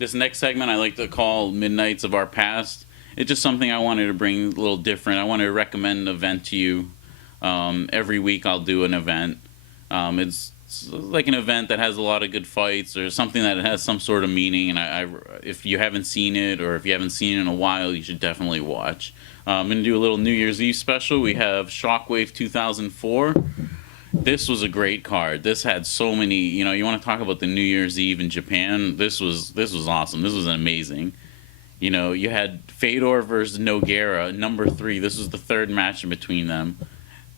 This next segment I like to call Midnights of Our Past. It's just something I wanted to bring a little different. I want to recommend an event to you. Every week I'll do an event. It's like an event that has a lot of good fights or something that has some sort of meaning. And if you haven't seen it or if you haven't seen it in a while, you should definitely watch. I'm going to do a little New Year's Eve special. We have Shockwave 2004. This was a great card. This had so many, you want to talk about the New Year's Eve in Japan. This was awesome. This was amazing. You had Fedor versus Nogueira, number 3. This was the third match in between them.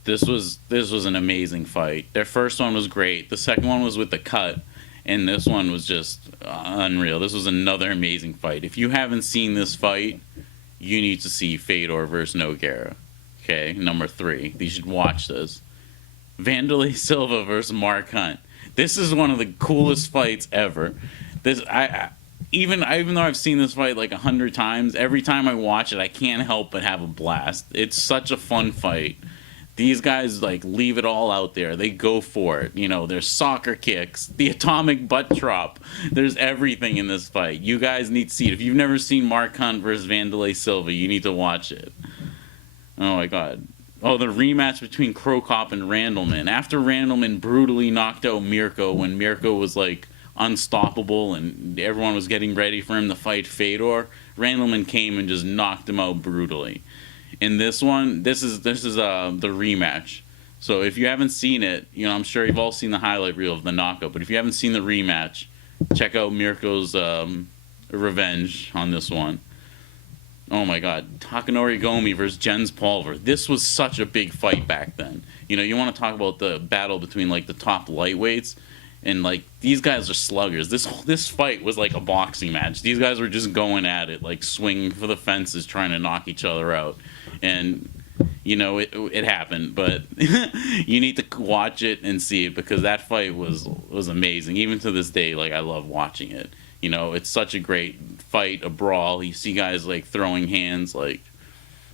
This was an amazing fight. Their first one was great. The second one was with the cut, and this one was just unreal. This was another amazing fight. If you haven't seen this fight, you need to see Fedor versus Nogueira. Okay, number 3. You should watch this. Vanderlei Silva versus Mark Hunt. This is one of the coolest fights ever. Even though I've seen this fight like 100 times, every time I watch it, I can't help but have a blast. It's such a fun fight. These guys leave it all out there. They go for it. There's soccer kicks, the atomic butt drop. There's everything in this fight. You guys need to see it. If you've never seen Mark Hunt versus Vanderlei Silva, you need to watch it. Oh my God. Oh, the rematch between Krokop and Randleman. After Randleman brutally knocked out Mirko when Mirko was unstoppable and everyone was getting ready for him to fight Fedor, Randleman came and just knocked him out brutally. In this one, this is the rematch. So if you haven't seen it, I'm sure you've all seen the highlight reel of the knockout, but if you haven't seen the rematch, check out Mirko's revenge on this one. Oh my God, Takanori Gomi versus Jens Pulver. This was such a big fight back then. You want to talk about the battle between the top lightweights, and these guys are sluggers. This fight was like a boxing match. These guys were just going at it, swinging for the fences, trying to knock each other out. And it happened, but you need to watch it and see it because that fight was amazing. Even to this day, I love watching it. It's such a great fight, a brawl. You see guys throwing hands,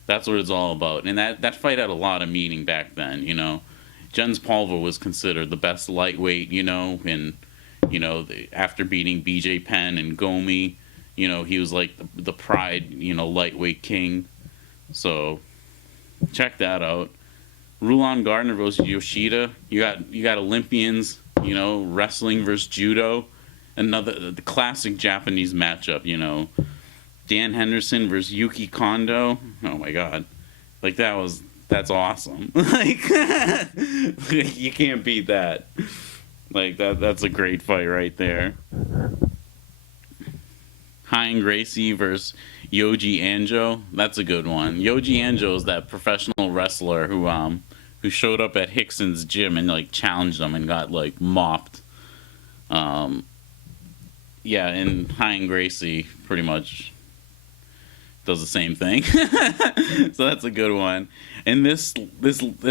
that's what it's all about. And that fight had a lot of meaning back then. Jens Pulver was considered the best lightweight, and after beating BJ Penn and Gomi, he was the pride, lightweight king. So check that out. Rulon Gardner versus Yoshida. You got Olympians, wrestling versus judo. The classic Japanese matchup, Dan Henderson versus Yuki Kondo. Oh my God. That's awesome. You can't beat that. That's a great fight right there. Hein Gracie versus Yoji Anjo. That's a good one. Yoji Anjo is that professional wrestler who showed up at Hickson's gym and challenged him and got mopped. Yeah, and Hein Gracie pretty much does the same thing. So that's a good one. And this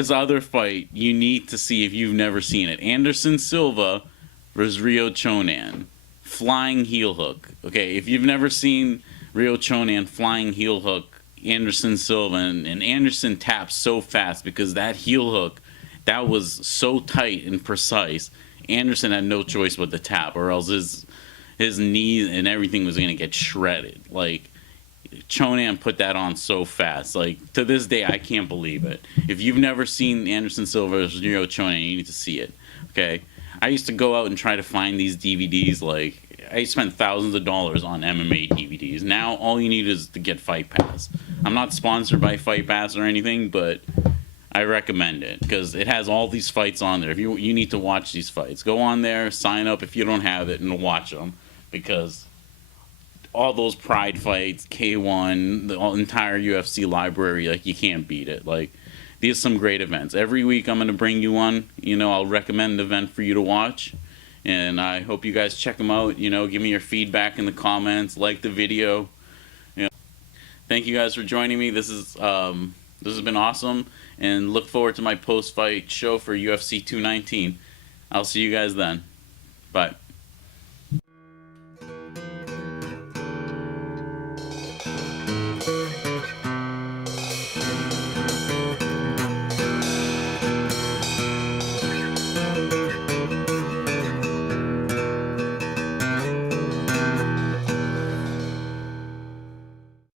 other fight you need to see if you've never seen it. Anderson Silva versus Ryo Chonan. Flying heel hook. Okay, if you've never seen Ryo Chonan flying heel hook Anderson Silva, and Anderson taps so fast because that heel hook, that was so tight and precise. Anderson had no choice but to tap, or else his knees and everything was going to get shredded. Chonan put that on so fast. To this day, I can't believe it. If you've never seen Anderson Silva versus Ryo Chonan, you need to see it. Okay? I used to go out and try to find these DVDs. I spent thousands of dollars on MMA DVDs. Now, all you need is to get Fight Pass. I'm not sponsored by Fight Pass or anything, but I recommend it because it has all these fights on there. If you need to watch these fights, go on there, sign up if you don't have it, and watch them because all those Pride fights, K1, the entire UFC library, you can't beat it. These are some great events. Every week I'm going to bring you one. I'll recommend an event for you to watch. And I hope you guys check them out. Give me your feedback in the comments. Like the video. Thank you guys for joining me. This has been awesome. And look forward to my post-fight show for UFC 219. I'll see you guys then. Bye.